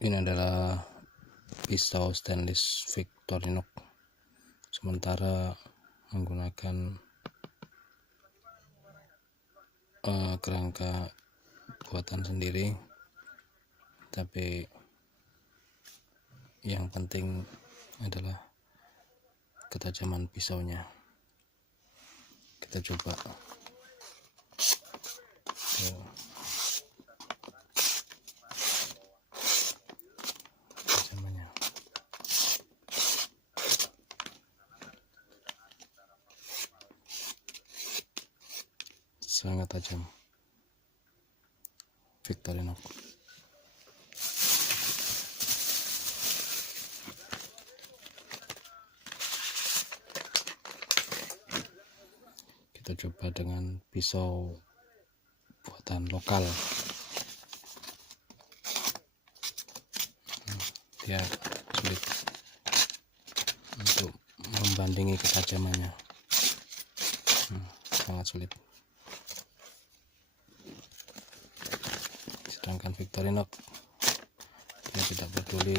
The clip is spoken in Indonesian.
Ini adalah pisau stainless Victorinox, sementara menggunakan kerangka buatan sendiri, tapi yang penting adalah ketajaman pisaunya. Kita coba. Ketajamannya sangat tajam. Victorinox. Kita coba dengan pisau buatan lokal. Dia sulit untuk membandingi ketajamannya, sangat sulit. Sedangkan Victorinox dia tidak peduli